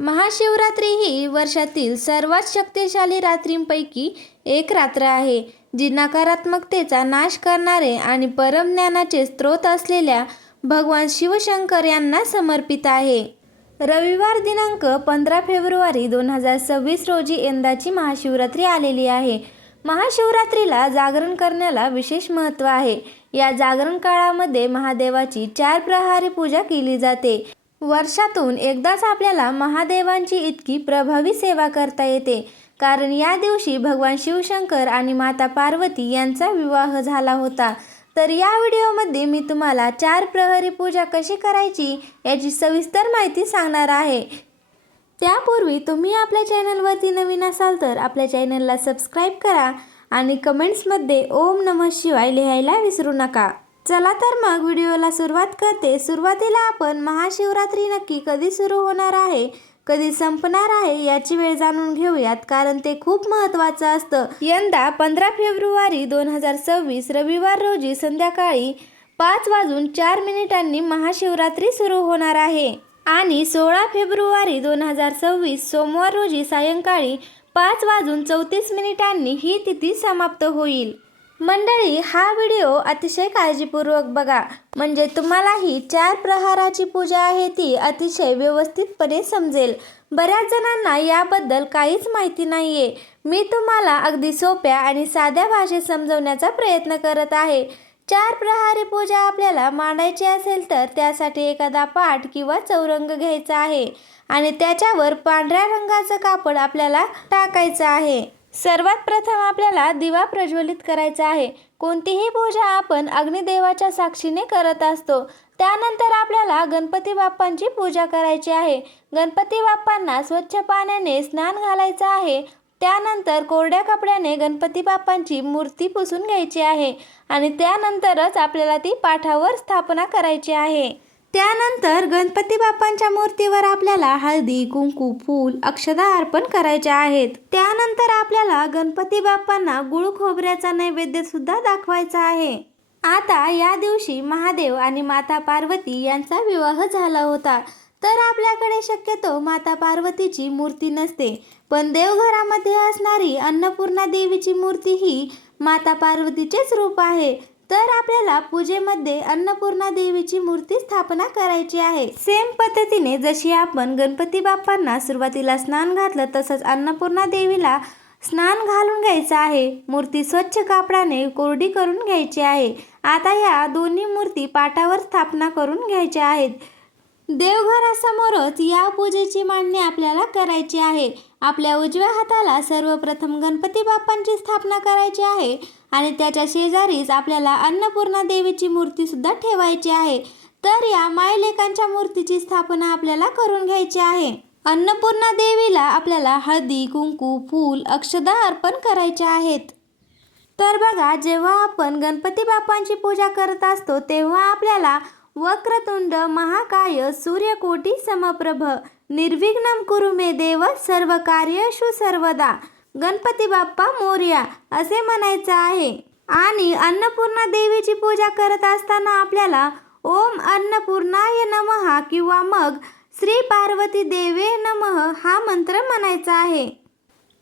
महाशिवरात्री ही वर्षातील सर्वात शक्तिशाली रात्रींपैकी एक रात्र आहे जी नकारात्मकतेचा नाश करणारे आणि परमज्ञानाचे स्रोत असलेल्या भगवान शिवशंकर यांना समर्पित आहे. रविवार दिनांक पंधरा फेब्रुवारी दोन हजार सव्वीस रोजी यंदाची महाशिवरात्री आलेली आहे. महाशिवरात्रीला जागरण करण्याला विशेष महत्त्व आहे. या जागरण काळामध्ये महादेवाची चार प्रहारी पूजा केली जाते. वर्षातून एकदाच आपल्याला महादेवांची इतकी प्रभावी सेवा करता येते. कारण या दिवशी भगवान शिवशंकर आणि माता पार्वती यांचा विवाह झाला होता. तर या व्हिडिओमध्ये मी तुम्हाला चार प्रहरी पूजा कशी करायची याची सविस्तर माहिती सांगणार आहे. त्यापूर्वी तुम्ही आपल्या चॅनलवरती नवीन असाल तर आपल्या चॅनलला सबस्क्राईब करा आणि कमेंट्समध्ये ओम नमः शिवाय लिहायला विसरू नका. चला तर मग व्हिडिओला सुरुवात करते. सुरुवातीला आपण महाशिवरात्री नक्की कधी सुरू होणार आहे कधी संपणार आहे याची वेळ जाणून घेऊयात कारण ते खूप महत्त्वाचं असतं. यंदा पंधरा फेब्रुवारी दोन हजार सव्वीस रविवार रोजी संध्याकाळी पाच वाजून चार मिनिटांनी महाशिवरात्री सुरू होणार आहे. आणि सोळा फेब्रुवारी दोन हजार सव्वीस सोमवार रोजी सायंकाळी पाच वाजून चौतीस मिनिटांनी ही तिथी समाप्त होईल. मंडळी हा व्हिडिओ अतिशय काळजीपूर्वक बघा. म्हणजे तुम्हाला ही चार प्रहाराची पूजा आहे ती अतिशय व्यवस्थितपणे समजेल. बऱ्याच जणांना याबद्दल काहीच माहिती नाही आहे मी तुम्हाला अगदी सोप्या आणि साध्या भाषेत समजवण्याचा प्रयत्न करत आहे. चार प्रहारी पूजा आपल्याला मांडायची असेल तर त्यासाठी एखादा पाठ किंवा चौरंग घ्यायचा आहे. आणि त्याच्यावर पांढऱ्या रंगाचं कापड आपल्याला टाकायचं आहे. सर्वात प्रथम आपल्याला दिवा प्रज्वलित करायचा आहे. कोणतीही पूजा आपण अग्निदेवाच्या साक्षीने करत असतो. त्यानंतर आपल्याला गणपती बाप्पांची पूजा करायची आहे. गणपती बाप्पांना स्वच्छ पाण्याने स्नान घालायचं आहे. त्यानंतर कोरड्या कपड्याने गणपती बाप्पांची मूर्ती पुसून घ्यायची आहे आणि त्यानंतरच आपल्याला ती पाठावर स्थापना करायची आहे. त्यानंतर गणपती बाप्पांच्या मूर्तीवर आपल्याला हळदी कुंकू फूल अक्षदा अर्पण करायचे आहेत. त्यानंतर आपल्याला गणपती बाप्पांना गुळ खोबऱ्याचा नैवेद्य सुद्धा दाखवायचा आहे. आता या दिवशी महादेव आणि माता पार्वती यांचा विवाह झाला होता. तर आपल्याकडे शक्यतो माता पार्वतीची मूर्ती नसते पण देवघरामध्ये असणारी अन्नपूर्णा देवीची मूर्ती ही माता पार्वतीचेच रूप आहे. तर आपल्याला पूजेमध्ये अन्नपूर्णा देवीची मूर्ती स्थापना करायची आहे. सेम पद्धतीने जशी आपण गणपती बाप्पांना सुरुवातीला स्नान घातलं तसंच अन्नपूर्णा देवीला स्नान घालून घ्यायचं आहे. मूर्ती स्वच्छ कापडाने कोरडी करून घ्यायची आहे. आता या दोन्ही मूर्ती पाटावर स्थापना करून घ्यायच्या आहेत. देवघरासमोरच या पूजेची मांडणी आपल्याला करायची आहे. आपल्या उजव्या हाताला सर्वप्रथम गणपती बाप्पांची स्थापना करायची आहे आणि त्याच्या शेजारीच आपल्याला अन्नपूर्णा देवीची मूर्ती सुद्धा ठेवायची आहे. तर या मायलेकांच्या मूर्तीची स्थापना आपल्याला करून घ्यायची आहे. अन्नपूर्णा देवीला आपल्याला हळदी कुंकू फूल अक्षदा अर्पण करायचे आहेत. तर बघा जेव्हा आपण गणपती बाप्पांची पूजा करत असतो तेव्हा आपल्याला वक्रतुंड महाकाय सूर्यकोटी समप्रभ निर्विघ्नम कुरु मे देव सर्व कार्यशु सर्वदा. गणपती बाप्पा मोर्या असे म्हणायचं आहे. आणि अन्नपूर्णा देवीची पूजा करत असताना आपल्याला ओम अन्नपूर्णाय नमहा किंवा मग श्री पार्वती देवे नमः हा मंत्र म्हणायचा आहे.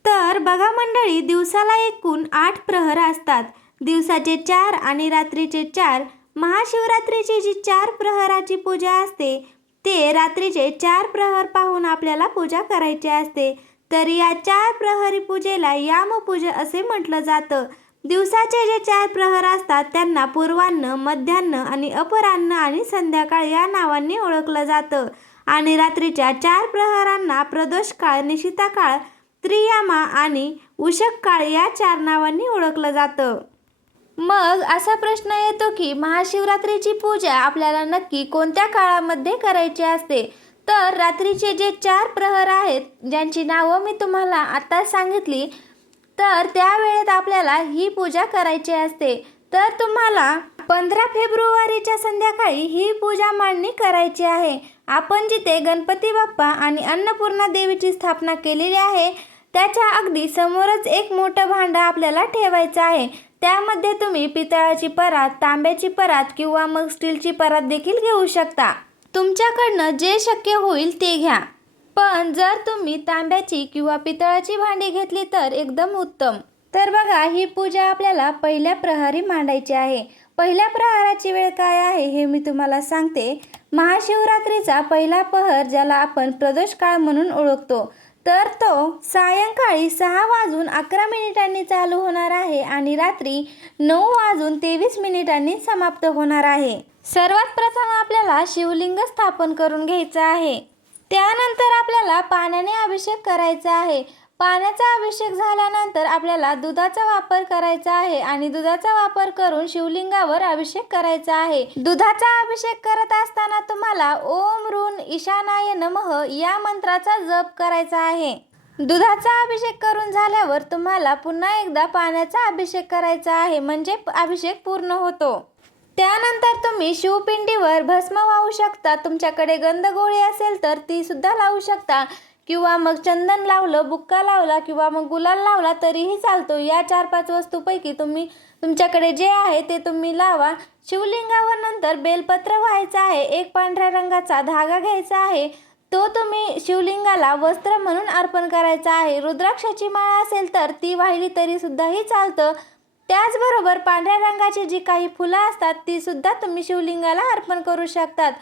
तर बघा मंडळी दिवसाला एकूण आठ प्रहर असतात. दिवसाचे चार आणि रात्रीचे चार महाशिवरात्रीची जी चार प्रहराची पूजा असते ते रात्रीचे चार प्रहर पाहून आपल्याला पूजा करायची असते. तर या चार प्रहरी पूजेला यामपूजा असे म्हटलं जातं. दिवसाचे जे चार प्रहर असतात त्यांना पूर्वान्न मध्यान्न आणि अपरान्न आणि संध्याकाळ या नावांनी ओळखलं जातं. आणि रात्रीच्या चार प्रहरांना प्रदोष काळ निशिता काळ त्रियामा आणि उषक काळ या चार नावांनी ओळखलं जातं. मग असा प्रश्न येतो की महाशिवरात्रीची पूजा आपल्याला नक्की कोणत्या काळामध्ये करायची असते? तर रात्रीचे जे चार प्रहर आहेत ज्यांची नावं मी तुम्हाला आत्ता सांगितली तर त्या वेळेत आपल्याला ही पूजा करायची असते. तर तुम्हाला पंधरा फेब्रुवारीच्या संध्याकाळी ही पूजा मांडणी करायची आहे. आपण जिथे गणपती बाप्पा आणि अन्नपूर्णा देवीची स्थापना केलेली आहे त्याच्या अगदी समोरच एक मोठं भांडं आपल्याला ठेवायचं आहे. त्यामध्ये तुम्ही पितळाची परात तांब्याची परात किंवा मग स्टीलची परात देखील घेऊ शकता. तुमच्याकडनं जे शक्य होईल ते घ्या. पण जर तुम्ही तांब्याची किंवा पितळाची भांडी घेतली तर एकदम उत्तम. तर बघा ही पूजा आपल्याला पहिल्या प्रहरी मांडायची आहे. पहिल्या प्रहाराची वेळ काय आहे हे मी तुम्हाला सांगते. महाशिवरात्रीचा पहिला पहर ज्याला आपण प्रदोष काळ म्हणून ओळखतो. तर तो सायंकाळी सहा वाजून अकरा मिनिटांनी चालू होणार आहे आणि रात्री नऊ वाजून तेवीस मिनिटांनी समाप्त होणार आहे. सर्वात प्रथम आपल्याला शिवलिंग स्थापन करून घ्यायचं आहे. त्यानंतर आपल्याला पाण्याने अभिषेक करायचा आहे. पाण्याचा अभिषेक झाल्यानंतर आपल्याला दुधाचा वापर करायचा आहे आणि दुधाचा वापर करून शिवलिंगावर अभिषेक करायचा आहे. दुधाचा अभिषेक करत असताना तुम्हाला ओम ऋण ईशानाय नमः या मंत्राचा जप करायचा आहे. दुधाचा अभिषेक करून झाल्यावर तुम्हाला पुन्हा एकदा पाण्याचा अभिषेक करायचा आहे. म्हणजे अभिषेक पूर्ण होतो. त्यानंतर तुम्ही शिवपिंडीवर भस्म वाहू शकता. तुमच्याकडे गंधगोळी असेल तर ती सुद्धा लावू शकता. किंवा मग चंदन लावलं बुक्का लावला किंवा मग गुलाल लावला तरीही चालतो. या चार पाच वस्तूपैकी तुम्ही तुमच्याकडे जे आहे ते तुम्ही लावा. शिवलिंगावर नंतर बेलपत्र व्हायचं आहे. एक पांढऱ्या रंगाचा धागा घ्यायचा आहे. तो तुम्ही शिवलिंगाला वस्त्र म्हणून अर्पण करायचा आहे. रुद्राक्षाची माळा असेल तर ती वाहिली तरी सुद्धाही चालतं. त्याचबरोबर पांढऱ्या रंगाची जी काही फुलं असतात ती सुद्धा तुम्ही शिवलिंगाला अर्पण करू शकतात.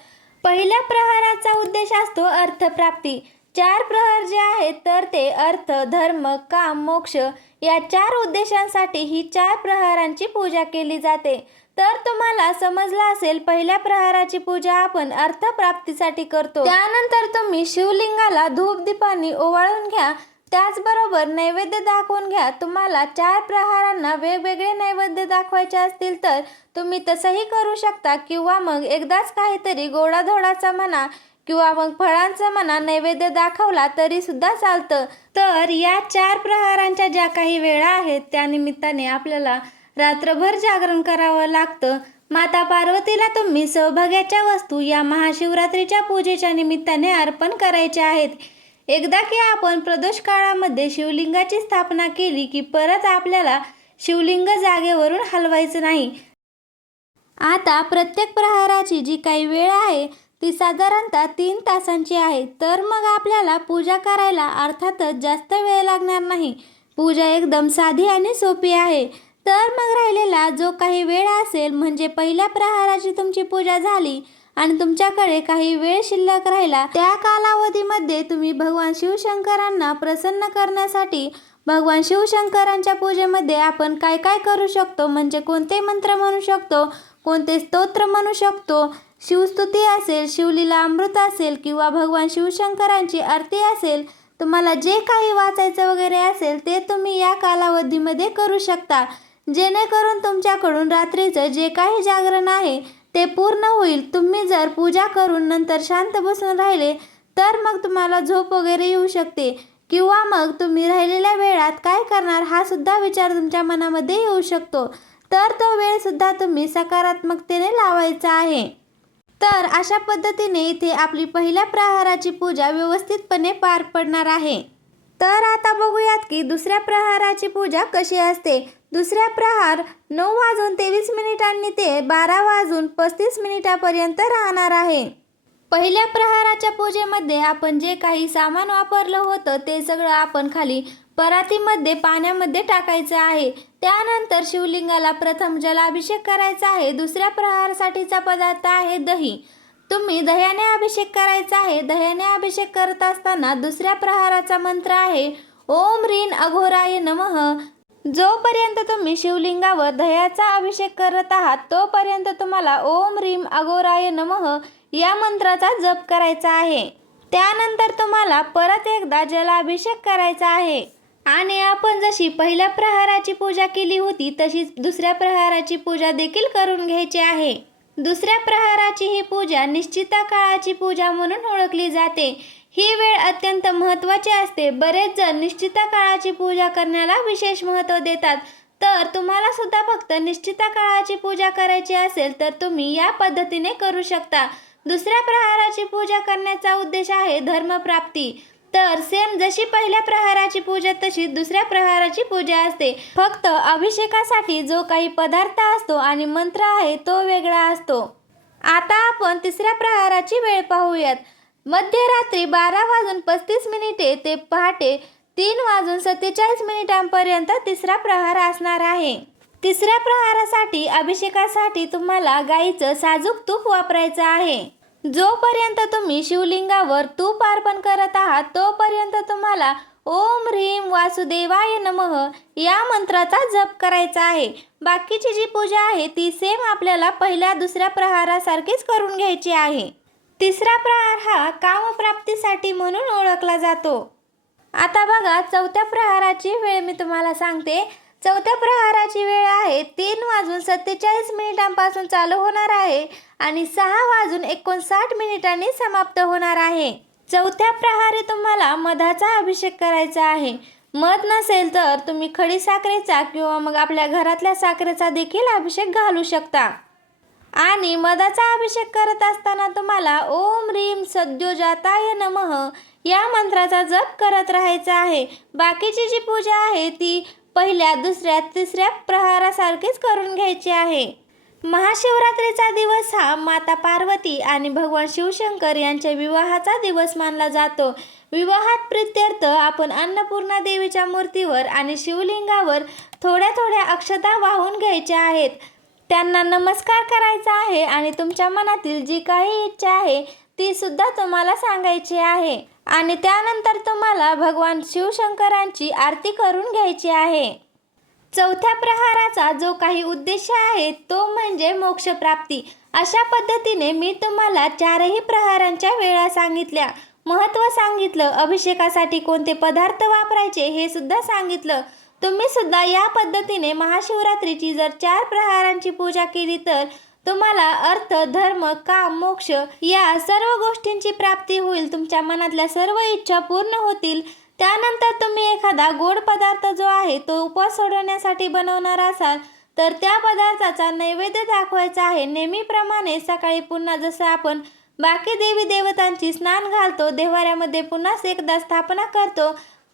पहिल्या प्रहाराचा उद्देश असतो अर्थप्राप्ती. चार प्रहर जे आहेत तर ते अर्थ धर्म काम मोक्ष या चार उद्देशांसाठी ही चार प्रहारांची पूजा केली जाते. तर तुम्हाला समजलं असेल पहिल्या प्रहाराची पूजा आपण अर्थप्राप्तीसाठी करतो. त्यानंतर तुम्ही शिवलिंगाला धूप दीपांनी ओवाळून घ्या. त्याचबरोबर नैवेद्य दाखवून घ्या. तुम्हाला चार प्रहारांना वेगवेगळे नैवेद्य दाखवायचे असतील तर तुम्ही तसंही करू शकता किंवा मग एकदाच काहीतरी गोडाधोडाचा म्हणा किंवा मग फळांचा म्हणा नैवेद्य दाखवला तरी सुद्धा चालतं. तर या चार प्रहारांच्या ज्या काही वेळा आहेत त्या निमित्ताने आपल्याला रात्रभर जागरण करावं लागतं. माता पार्वतीला तुम्ही सौभाग्याच्या वस्तू या महाशिवरात्रीच्या पूजेच्या निमित्ताने अर्पण करायच्या आहेत. एकदा की आपण प्रदोष काळामध्ये शिवलिंगाची स्थापना केली की परत आपल्याला शिवलिंग जागेवरून हलवायचं नाही. आता प्रत्येक प्रहाराची जी काही वेळ आहे ती साधारणतः तीन तासांची आहे. तर मग आपल्याला पूजा करायला अर्थातच जास्त वेळ लागणार नाही. पूजा एकदम साधी आणि सोपी आहे. तर मग राहिलेला जो काही वेळ असेल म्हणजे पहिल्या प्रहाराची तुमची पूजा झाली आणि तुमच्याकडे काही वेळ शिल्लक राहिला त्या कालावधीमध्ये तुम्ही भगवान शिवशंकरांना प्रसन्न करण्यासाठी भगवान शिवशंकरांच्या पूजेमध्ये आपण काय काय करू शकतो? म्हणजे कोणते मंत्र म्हणू शकतो? कोणते स्तोत्र म्हणू शकतो? शिवस्तुती असेल शिवलीला अमृत असेल किंवा भगवान शिवशंकरांची आरती असेल तुम्हाला जे काही वाचायचं वगैरे असेल ते तुम्ही या कालावधीमध्ये करू शकता. जेणेकरून तुमच्याकडून रात्रीचं जे काही जागरण आहे ते पूर्ण होईल. तुम्ही जर पूजा करून नंतर शांत बसून राहिले तर मग तुम्हाला झोप वगैरे येऊ शकते. किंवा मग तुम्ही राहिलेल्या वेळात काय करणार हा सुद्धा विचार तुमच्या मनामध्ये येऊ शकतो. तर तो वेळ सुद्धा तुम्ही सकारात्मकतेने लावायचा आहे. तर अशा पद्धतीने इथे आपली पहिल्या प्रहाराची पूजा व्यवस्थितपणे पार पडणार आहे. तर आता बघूयात की दुसऱ्या प्रहाराची पूजा कशी असते. दुसऱ्या प्रहार नऊ वाजून तेवीस मिनिटांनी ते बारा वाजून पस्तीस मिनिटापर्यंत राहणार आहे. पहिल्या प्रहाराच्या पूजेमध्ये आपण जे काही सामान वापरलं होतं ते सगळं आपण खाली परातीमध्ये पाण्यामध्ये टाकायचं आहे. त्यानंतर शिवलिंगाला प्रथम जलाभिषेक करायचा आहे. दुसऱ्या प्रहारासाठीचा पदार्थ आहे दही. तुम्ही दह्याने अभिषेक करायचा आहे. दह्याने अभिषेक करत असताना दुसऱ्या प्रहाराचा मंत्र आहे. ओम रीन अघोराय नमः. जोपर्यंत तुम्ही शिवलिंगावर दह्याचा अभिषेक करत आहात तोपर्यंत तुम्हाला ओम रीम अगोराय नमः या मंत्राचा जप करायचा आहे. त्यानंतर तुम्हाला परत एकदा जलाभिषेक करायचा आहे. आणि आपण जशी पहिल्या प्रहाराची पूजा केली होती तशीच दुसऱ्या प्रहाराची पूजा देखील करून घ्यायची आहे. दुसऱ्या प्रहाराची ही पूजा निश्चिता काळाची पूजा म्हणून ओळखली जाते. ही वेळ अत्यंत महत्त्वाची असते. बरेच जण निश्चिता काळाची पूजा करण्याला विशेष महत्त्व देतात. तर तुम्हाला सुद्धा फक्त निश्चिता काळाची पूजा करायची असेल तर तुम्ही या पद्धतीने करू शकता. दुसऱ्या प्रहाराची पूजा करण्याचा उद्देश आहे धर्मप्राप्ती. तर सेम जशी पहिल्या प्रहाराची पूजा तशी दुसऱ्या प्रहाराची पूजा असते. फक्त अभिषेकासाठी जो काही पदार्थ असतो आणि मंत्र आहे तो वेगळा असतो. आता आपण तिसऱ्या प्रहाराची वेळ पाहूयात. मध्यरात्री बारा वाजून पस्तीस मिनिटे ते पहाटे तीन वाजून सत्तेचाळीस मिनिटांपर्यंत तिसरा प्रहार असणार आहे. तिसऱ्या प्रहारासाठी अभिषेकासाठी तुम्हाला गाईचं साजूक तूप वापरायचं आहे. जोपर्यंत तुम्ही शिवलिंगावर तूप अर्पण करत आहात तोपर्यंत तुम्हाला ओम ह्रीम वासुदेवाय नमः या मंत्राचा जप करायचा आहे. बाकीची जी पूजा आहे ती सेम आपल्याला पहिल्या दुसऱ्या प्रहारासारखीच करून घ्यायची आहे. तिसरा प्रहार हा कामप्राप्तीसाठी म्हणून ओळखला जातो. आता बघा चौथ्या प्रहाराची वेळ मी तुम्हाला सांगते. चौथ्या प्रहाराची वेळ आहे तीन वाजून सत्तेचाळीस मिनिटांपासून चालू होणार आहे आणि सहा वाजून एकोणसाठ मिनिटांनी समाप्त होणार आहे. चौथ्या प्रहारी तुम्हाला मधाचा अभिषेक करायचा आहे. मध नसेल तर तुम्ही खडी साखरेचा किंवा मग आपल्या घरातल्या साखरेचा देखील अभिषेक घालू शकता. आणि मधाचा अभिषेक करत असताना तुम्हाला ओम रीम सद्योजाताय नमः या मंत्राचा जप करत राहायचा आहे. बाकीची जी पूजा आहे ती पहिल्या दुसऱ्या तिसऱ्या प्रहारासारखीच करून घ्यायची आहे. महाशिवरात्रीचा दिवस हा माता पार्वती आणि भगवान शिवशंकर यांच्या विवाहाचा दिवस मानला जातो. विवाहात प्रित्यर्थ आपण अन्नपूर्णा देवीच्या मूर्तीवर आणि शिवलिंगावर थोड्या थोड्या अक्षता वाहून घ्यायच्या आहेत. त्यांना नमस्कार करायचा आहे आणि तुमच्या मनातील जी काही इच्छा आहे ती सुद्धा तुम्हाला सांगायची आहे. आणि त्यानंतर तुम्हाला भगवान शिवशंकरांची आरती करून घ्यायची आहे. चौथ्या प्रहाराचा जो काही उद्देश आहे तो म्हणजे मोक्षप्राप्ती. अशा पद्धतीने मी तुम्हाला चारही प्रहारांच्या वेळा सांगितल्या. महत्त्व सांगितलं अभिषेकासाठी कोणते पदार्थ वापरायचे हे सुद्धा सांगितलं. तुम्ही सुद्धा या पद्धतीने महाशिवरात्रीची जर चार प्रहारांची पूजा केली तर तुम्हाला अर्थ धर्म काम मोक्ष या सर्व गोष्टींची प्राप्ती होईल. तुमच्या मनातल्या सर्व इच्छा पूर्ण होतील. त्यानंतर तुम्ही एखादा गोड पदार्थ जो आहे तो उपवास सोडवण्यासाठी बनवणार असाल तर त्या पदार्थाचा नैवेद्य दाखवायचा आहे. नेहमीप्रमाणे सकाळी पुन्हा जसं आपण बाकी देवी देवतांची स्नान घालतो देवाऱ्यामध्ये पुन्हा एकदा स्थापना करतो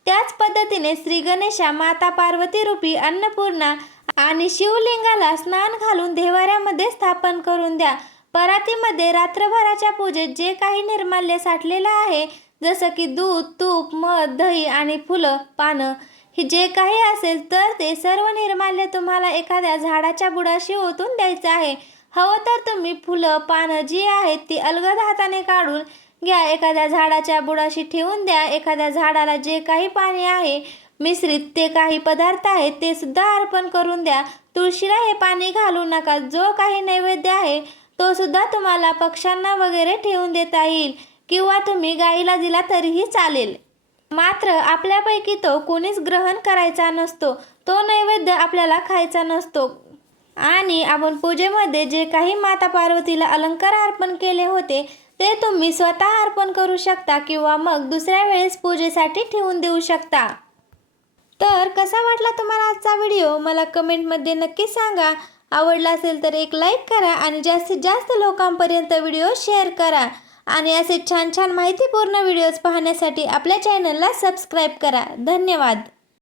त्याच पद्धतीने श्री गणेशा माता पार्वती रूपी अन्नपूर्णा आणि शिवलिंगाला स्नान घालून देवाऱ्यामध्ये स्थापन करून द्या. परातीमध्ये रात्रभराच्या पूजेत जे काही निर्माल्य साठलेलं आहे जसं की दूध तूप मध दही आणि फुलं पानं हे जे काही असेल तर ते सर्व निर्माल्य तुम्हाला एखाद्या झाडाच्या बुडाशी ओतून द्यायचं आहे. हवं तर तुम्ही फुलं पानं जी आहेत ती अलगद हाताने काढून घ्या एखाद्या झाडाच्या बुडाशी ठेवून द्या एखाद्या झाडाला जे काही पाणी आहे मिश्रित ते काही पदार्थ आहेत ते सुद्धा अर्पण करून द्या. तुळशीला हे पाणी घालू नका जो काही नैवेद्य आहे तो सुद्धा तुम्हाला पक्ष्यांना वगैरे ठेवून देता येईल किंवा तुम्ही गाईला दिला तरीही चालेल. मात्र आपल्यापैकी तो कोणीच ग्रहण करायचा नसतो तो नैवेद्य आपल्याला खायचा नसतो. आणि आपण पूजेमध्ये जे काही माता पार्वतीला अलंकार अर्पण केले होते ते तुम्ही स्वतः अर्पण करू शकता किंवा मग दुसऱ्या वेळेस पूजेसाठी ठेवून देऊ शकता. तर कसा वाटला तुम्हाला आजचा व्हिडिओ? मला कमेंटमध्ये नक्की सांगा. आवडला असेल तर एक लाईक करा आणि जास्तीत जास्त लोकांपर्यंत व्हिडिओ शेअर करा. आणि असे छान छान माहितीपूर्ण व्हिडिओज पाहण्यासाठी आपल्या चॅनलला सबस्क्राईब करा. धन्यवाद.